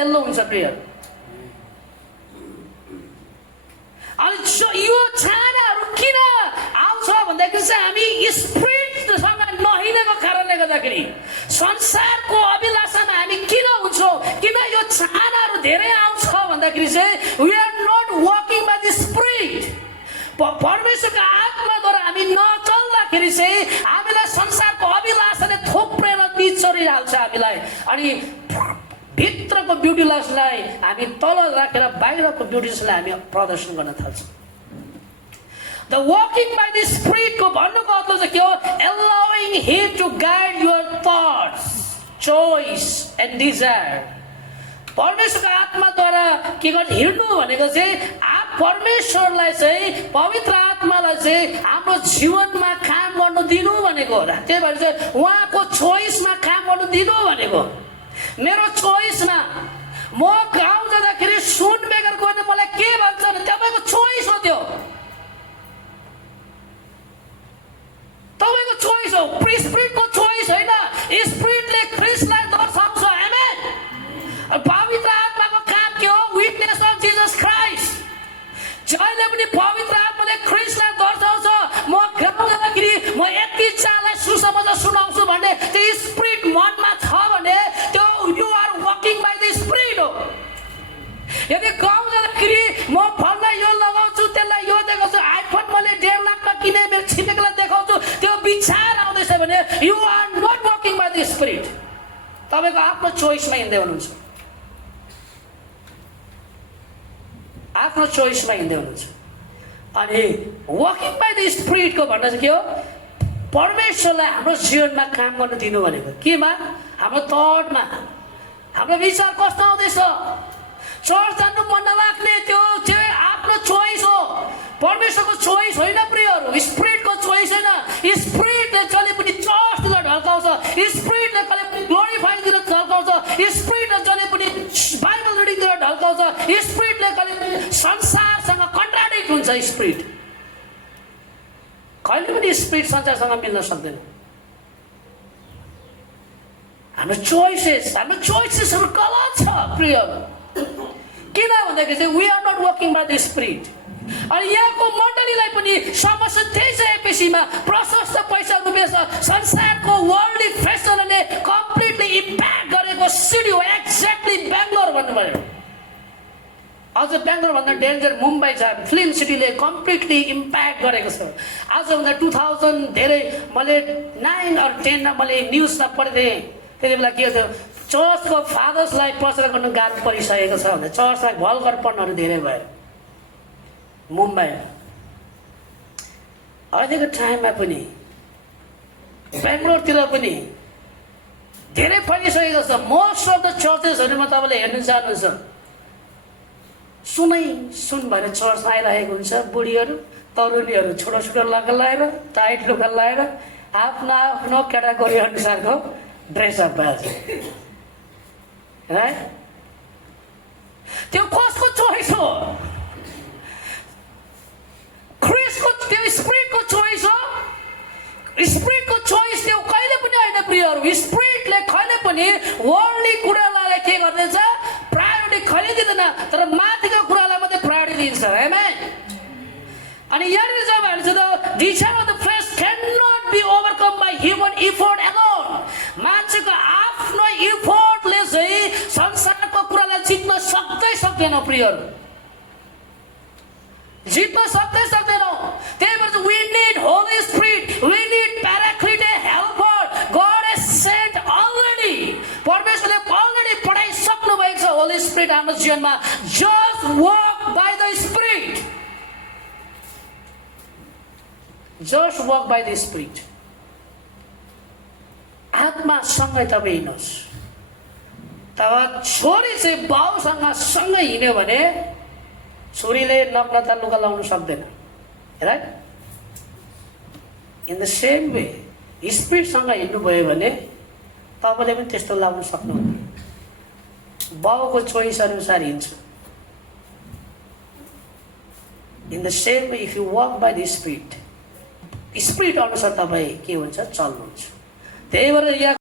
बेल्लो हुन्छ प्रिय। अनि यो चाहनाहरू किन आउँछ भन्दाखेरि चाहिँ हामी स्पिरिटसँग नहिँडेको कारणले गर्दाखेरि संसारको अभिलाषामा हामी किन हुन्छौँ, किन यो चाहनाहरू धेरै आउँछ भन्दाखेरि चाहिँ we are not walking by the spirit. परमेश्वरको आत्माद्वारा हामी नचल्दाखेरि चाहिँ हामीलाई संसारको अभिलाषाले थोप्रेर निचोरिहाल्छ हामीलाई, अनि भित्रको ब्युटीलाई हामी तल राखेर बाहिरको ब्युटीलाई हामी प्रदर्शन गर्न थाल्छौँ। The walking by the spirit को भन्नुको अर्थ चाहिँ के हो? Allowing him to guide your thoughts, choice and desire. परमेश्वरको आत्माद्वारा के गर्छ? हिँड्नु भनेको चाहिँ परमेश्वरलाई चाहिँ, पवित्र आत्मालाई चाहिँ हाम्रो जीवनमा काम गर्नु दिनु भनेको हो। त्यही भएर चाहिँ उहाँको चोइसमा काम गर्नु दिनु भनेको। मेरो चोइसमा म गाउँ जाँदाखेरि सुन बेगर गर्ने मलाई के भन्छ भने तपाईँको चोइस हो, त्यो तपाईँको चोइस हो, स्पिरिटको चोइस होइन। स्पिरिटले ख्रिस्टलाई दर्शाउँछ। आमेन। पवित्र आत्माको काम के हो? Witness of Jesus Christ. जहिले पनि पवित्र आत्माले ख्रिस्टलाई दर्शाउँछ। म गाउँ जाँदाखेरि म यति चालाई सुसमाचार सुनाउँछु भन्ने त्यो स्पिरिट मनमा छ भने त्यो you are walking by the spirit हो। यदि गाउँ जाँदाखेरि म फललाई यो लगाउँछु, त्यसलाई यो देखाउँछु, आइफोन मैले 1.5 लाखमा किने मेरो छिमेकीलाई देखाउँछु, त्यो विचार आउँदैछ भने you are not walking by the spirit. तपाईँको आफ्नो चोइसमा हिँड्दै हुनुहुन्छ, आफ्नो चोइसमा हिँड्दै हुनुहुन्छ। अनि वकिङ बाइ द स्पिरिटको भन्न चाहिँ के हो? परमेश्वरलाई हाम्रो जीवनमा काम गर्न दिनु भनेको। केमा? हाम्रो थटमा। हाम्रो विचार कस्तो आउँदैछ? चर्च जानु मन नलाग्ने, त्यो चाहिँ आफ्नो चोइस हो, परमेश्वरको चोइस होइन प्रियहरू। स्पिरिटको चोइस होइन। स्पिरिटले जहिले पनि चर्चतिर ढल्काउँछ, स्पिरिटले कहिले पनि ग्लोरिफाइङतिर ढल्काउँछ, स्पिरिटले जहिले पनि बाइबल रिडिङतिर ढल्काउँछ, स्पिरिटले कहिले पनि संसारसँग कन्ट्राडिक्ट हुन्छ। स्पिरिट कहिले पनि स्पिरिट संसारसँग मिल्न सक्दैन। हाम्रो चोइसेसहरू गलत छ प्रियहरू। किन भन्दाखेरि चाहिँ we are not walking by the spirit. अनि यहाँको मण्डलीलाई पनि समस्या त्यही छ। एपिसीमा प्रशस्त पैसा रुपियाँ संसारको वर्ल्डली फेसनले कम्प्लिटली इम्प्याक्ट गरेको सिटी हो। एक्ज्याक्टली बेङ्गलोर भन्नु पर्यो। अझ बेङ्गलोर भन्दा डेन्जर मुम्बई छ। फिल्म सिटीले कम्प्लिटली इम्प्याक्ट गरेको छ। आजभन्दा 2000 धेरै मैले 9 or 10 मैले न्युजमा पढिदिएँ। त्यति बेला के थियो? चर्चको फादर्सलाई प्रचार गर्न गाह्रो परिसकेको छ भने चर्चलाई भलकर्पणहरू धेरै भयो मुम्बईमा। अहिलेको टाइममा पनि बेङ्गलोरतिर पनि धेरै फैलिसकेको छ। मोस्ट अफ द चर्चेसहरूमा तपाईँले हेर्नु चाहनुहुन्छ, सुन भएर चर्चमा आइरहेको हुन्छ। बुढीहरू, तरुणीहरू छोटो छोटो लुगा लगाएर, टाइट लुगा लगाएर, आफ्नो आफ्नो क्याटेगोरी अनुसारको ड्रेसअप भएछ, राइट? त्यो कसको चोइस हो? ख्रिस्टको, त्यो स्पिरिटको चोइस हो। स्पिरिटको चोइस त्यो कहिले पनि होइन प्रियहरू। स्पिरिटले कहिले पनि वर्ल्डली कुरालाई के गर्दैछ? प्रायोरिटी कहिले दिँदैन, तर माथिको कुरालाई मात्रै प्रायोरिटी दिन्छ। आमेन। अनि यहाँनिर जब हेर्छ त desire of the flesh can not be overcome by human effort alone. मान्छेको आफ्नो इफोर्टले चाहिँ संसारको कुरालाई जित्न सक्दैन प्रियहरू, जित्न सक्दैनौँ। त्यही भएर we need Holy Spirit, we need paraclete helper. God has sent already. परमेश्वरले अलरेडी पठाइसक्नु भएको छ होली स्पिरिट हाम्रो जीवनमा। Just walk by the spirit, just walk by the spirit. आत्मासँगै तपाईँ हिँड्नुहोस्। तब छोरी चाहिँ बाउसँग सँगै हिँड्यो भने छोरीले नग्नता लुगा लाउन सक्दैन, right? In the same way स्पिरिटसँग हिँड्नुभयो भने तपाईँले पनि त्यस्तो लाउन सक्नुहुन्न। बाउको चोइस अनुसार हिँड्छ। In the same way if you walk by the spirit, spirit अनुसार तपाईँ के हुन्छ? चल्नुहुन्छ। त्यही भएर यहाँ